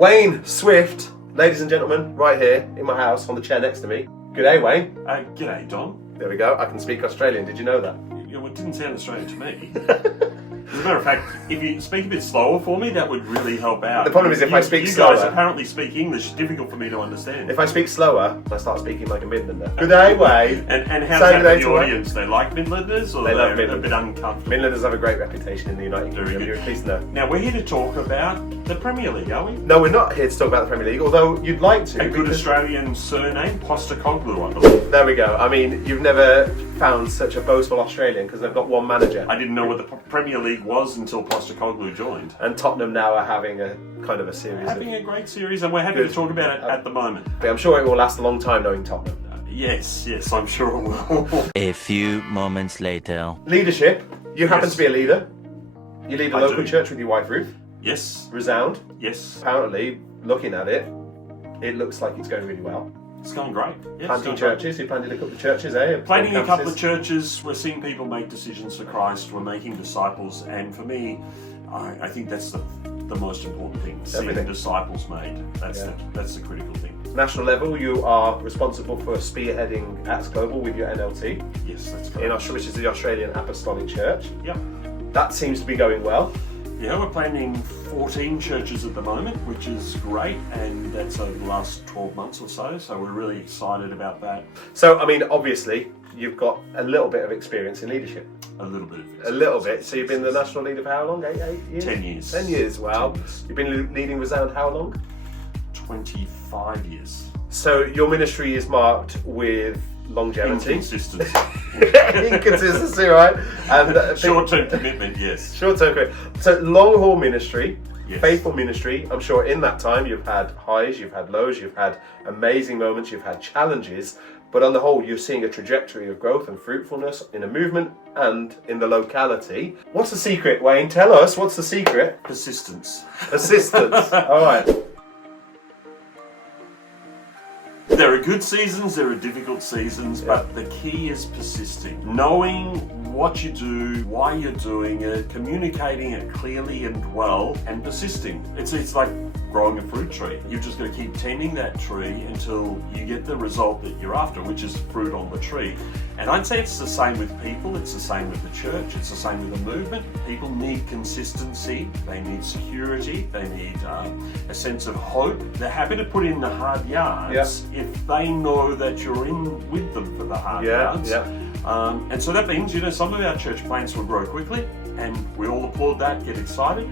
Wayne Swift, ladies and gentlemen, right here in my house on the chair next to me. Good day, Wayne. G'day, Don. There we go. I can speak Australian. Did you know that? Well, it didn't sound Australian to me. As a matter of fact, if you speak a bit slower for me, that would really help out. The problem is if I speak slower... You guys apparently speak English. It's difficult for me to understand. If I speak slower, I start speaking like a Midlander. Good day, Wayne. And how's that for the audience? They like Midlanders or they love they're Midlanders. A bit uncomfortable? Midlanders have a great reputation in the United Kingdom. You're pleased to know. Now, we're here to talk about the Premier League, are we? No, we're not here to talk about the Premier League, although you'd like to. A good Australian surname, Postecoglou, I believe. There we go. I mean, you've never found such a boastful Australian because they've got one manager. I didn't know what the Premier League was until Postecoglou joined. And Tottenham now are having a kind of a series. Having a great series, and we're happy to talk about it at the moment. But I'm sure it will last a long time knowing Tottenham. Yes, I'm sure it will. A few moments later. Leadership. You happen to be a leader. You lead a I local do. church with your wife Ruth. Yes. Resound. Yes. Apparently, looking at it, it looks like it's going really well. It's going great. Yeah, Planting churches. You planted a couple of churches, eh? Planting a couple of churches. We're seeing people make decisions for Christ. We're making disciples, and for me, I think that's the most important thing. Seeing disciples made. That's the critical thing. National level, you are responsible for spearheading Acts Global with your NLT. Yes, that's correct. Which is the Australian Apostolic Church. Yep. That seems to be going well. Yeah, we're planning 14 churches at the moment, which is great, and that's over the last 12 months or so we're really excited about that. So, I mean, obviously, you've got a little bit of experience in leadership. A little bit. A little bit. So you've been the national leader for how long? 8 years? 10 years. 10 years, wow. 10 years. You've been leading Resound how long? 25 years. So your ministry is marked with longevity. Inconsistency. Inconsistency, right? And short-term commitment, yes. Short-term commitment. So long-haul ministry, yes. Faithful ministry. I'm sure in that time you've had highs, you've had lows, you've had amazing moments, you've had challenges. But on the whole, you're seeing a trajectory of growth and fruitfulness in a movement and in the locality. What's the secret, Wayne? Tell us, what's the secret? Persistence. Persistence. All right. There are good seasons, there are difficult seasons, but the key is persisting. Knowing what you do, why you're doing it, communicating it clearly and well, and persisting. It's like growing a fruit tree. You've just got to keep tending that tree until you get the result that you're after, which is fruit on the tree. And I'd say it's the same with people, it's the same with the church, it's the same with the movement. People need consistency, they need security, they need a sense of hope. They're happy to put in the hard yards if they know that you're in with them for the hard yards. And so that means, some of our church plants will grow quickly, and we all applaud that, get excited.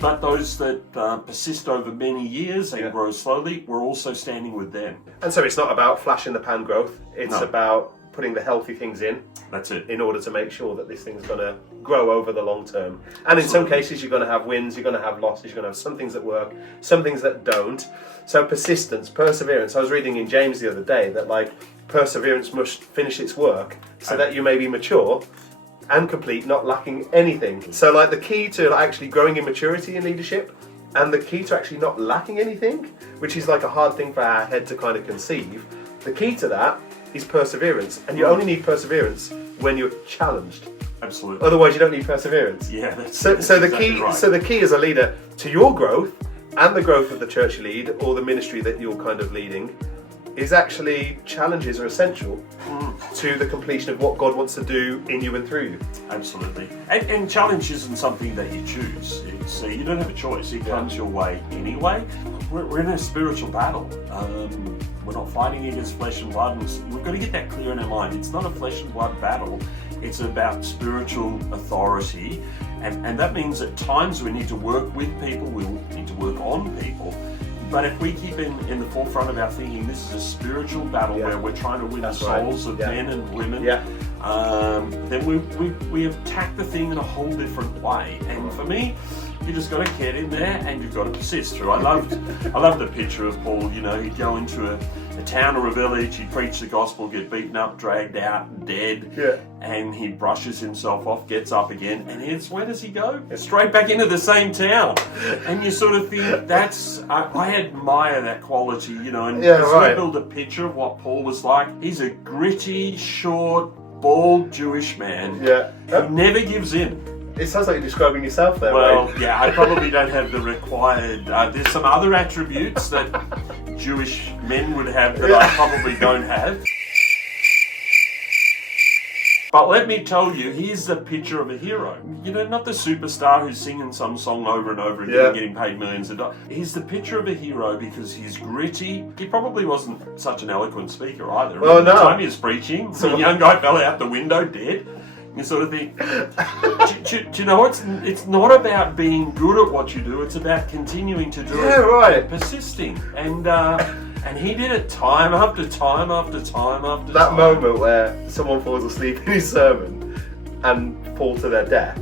But those that persist over many years and grow slowly, we're also standing with them. And so it's not about flash in the pan growth, it's about putting the healthy things in. That's it. In order to make sure that this thing's going to grow over the long term. And in some cases, you're going to have wins, you're going to have losses, you're going to have some things that work, some things that don't. So persistence, perseverance. I was reading in James the other day that perseverance must finish its work so that you may be mature and complete, not lacking anything. So the key to actually growing in maturity in leadership and the key to actually not lacking anything, which is a hard thing for our head to kind of conceive, the key to that is perseverance. And you only need perseverance when you're challenged. Absolutely. Otherwise you don't need perseverance. Yeah, that's so the exactly key right. So the key as a leader to your growth and the growth of the church you lead or the ministry that you're kind of leading is actually challenges are essential to the completion of what God wants to do in you and through you. Absolutely. And challenge isn't something that you choose. You don't have a choice. It comes your way anyway. We're in a spiritual battle. We're not fighting against flesh and blood. We've got to get that clear in our mind. It's not a flesh and blood battle. It's about spiritual authority. And that means at times we need to work with people. We need to work on people. But if we keep in the forefront of our thinking, this is a spiritual battle where we're trying to win the souls of men and women, then we attack the thing in a whole different way. And for me, you just got to get in there and you've got to persist through. I love the picture of Paul. He'd go into a town or a village, he'd preach the gospel, get beaten up, dragged out, dead, and he brushes himself off, gets up again, and where does he go? Straight back into the same town. And you sort of think I admire that quality, and sort of build a picture of what Paul was like. He's a gritty, short, bald Jewish man who never gives in. It sounds like you're describing yourself there, Well, Wayne. yeah, I probably don't have the required. There's some other attributes that Jewish men would have that I probably don't have. But let me tell you, here's the picture of a hero. You know, not the superstar who's singing some song over and over again, getting paid millions of dollars. He's the picture of a hero because he's gritty. He probably wasn't such an eloquent speaker either. Well, no. The time he was preaching, the young guy fell out the window dead. You sort of think, do you know, it's not about being good at what you do, it's about continuing to do it. Right. Persisting. And he did it time after time after time after That time. moment where someone falls asleep in his sermon and fall to their death.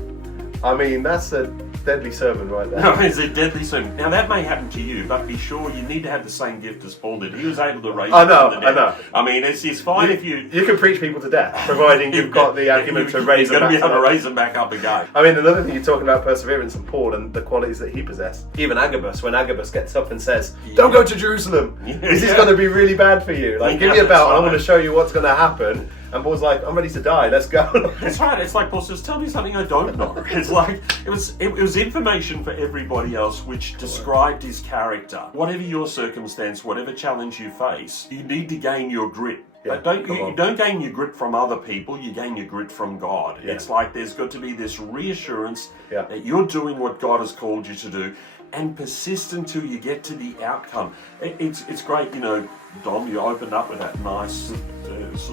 I mean, that's a deadly sermon right there. No, it's a deadly sin. Now that may happen to you, but be sure you need to have the same gift as Paul did. He was able to raise I know, from the dead. I know. I mean, it's fine if you... You can preach people to death, providing you've got the argument to raise them You're going back to be able to up. raise them back up again. I mean, another thing, you're talking about perseverance and Paul and the qualities that he possessed. Even Agabus, when Agabus gets up and says, don't go to Jerusalem, this is going to be really bad for you. Like, give me a belt and I'm going to show you what's going to happen. And Paul's like, I'm ready to die, let's go. That's right. It's like Paul says, tell me something I don't know. It's like, it was information for everybody else which described his character. Whatever your circumstance, whatever challenge you face, you need to gain your grit. Yeah, But you don't gain your grit from other people, you gain your grit from God. Yeah. It's like there's got to be this reassurance Yeah. that you're doing what God has called you to do and persist until you get to the outcome. It's great, you know, Dom, you opened up with that nice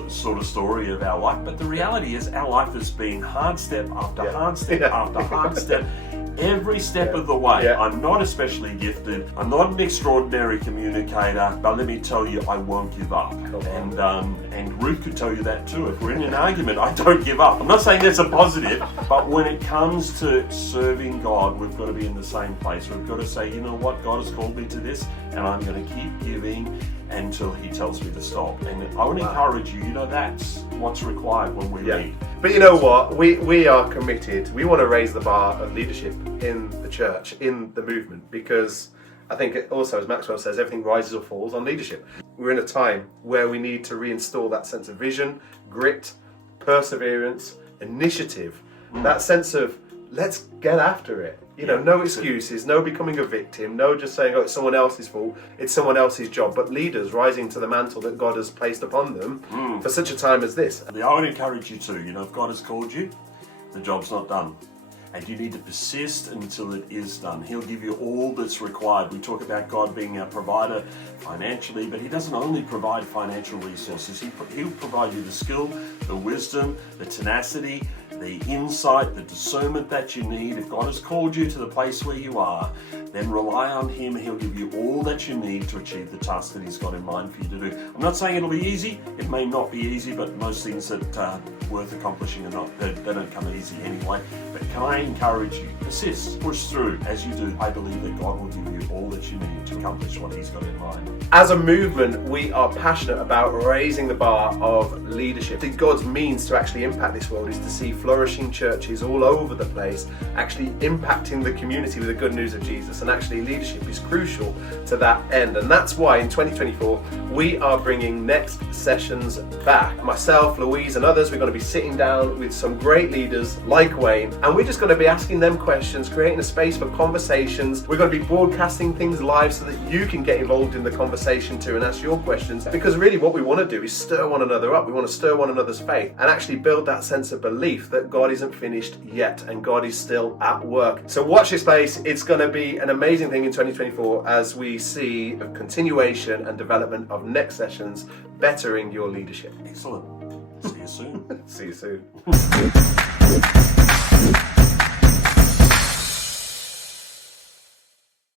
sort of story of our life, but the reality is our life has been hard step after hard step after hard step. Every step of the way. I'm not especially gifted. I'm not an extraordinary communicator, but let me tell you, I won't give up. And Ruth could tell you that too. If we're in an argument, I don't give up. I'm not saying that's a positive, but when it comes to serving God, we've got to be in the same place. We've got to say, you know what, God has called me to this, and I'm going to keep giving until He tells me to stop. And I would encourage you, you know, that's what's required when we lead. But you know what? We are committed. We want to raise the bar of leadership in the church, in the movement, because I think it also, as Maxwell says, everything rises or falls on leadership. We're in a time where we need to reinstall that sense of vision, grit, perseverance, initiative, that sense of let's get after it. You know, no excuses, no becoming a victim, no just saying, oh, it's someone else's fault, it's someone else's job, but leaders rising to the mantle that God has placed upon them for such a time as this. I would encourage you to, you know, if God has called you, the job's not done. And you need to persist until it is done. He'll give you all that's required. We talk about God being our provider financially, but He doesn't only provide financial resources. He'll provide you the skill, the wisdom, the tenacity, the insight, the discernment that you need. If God has called you to the place where you are, then rely on Him. He'll give you all that you need to achieve the task that He's got in mind for you to do. I'm not saying it'll be easy. It may not be easy, but most things that are worth accomplishing are not. They don't come easy anyway. But can I encourage you, persist, push through. As you do, I believe that God will give you all that you need to accomplish what He's got in mind. As a movement, we are passionate about raising the bar of leadership. I think God's means to actually impact this world is to see flourishing churches all over the place, actually impacting the community with the good news of Jesus. And actually leadership is crucial to that end. And that's why in 2024, we are bringing next sessions back. Myself, Louise and others, we're going to be sitting down with some great leaders like Wayne, and we're just going to be asking them questions, creating a space for conversations. We're going to be broadcasting things live so that you can get involved in the conversation too and ask your questions, because really what we want to do is stir one another up. We want to stir one another's faith and actually build that sense of belief that God isn't finished yet and God is still at work. So watch this space. It's going to be an amazing thing in 2024 as we see a continuation and development of next sessions bettering your leadership. Excellent. See you soon. See you soon.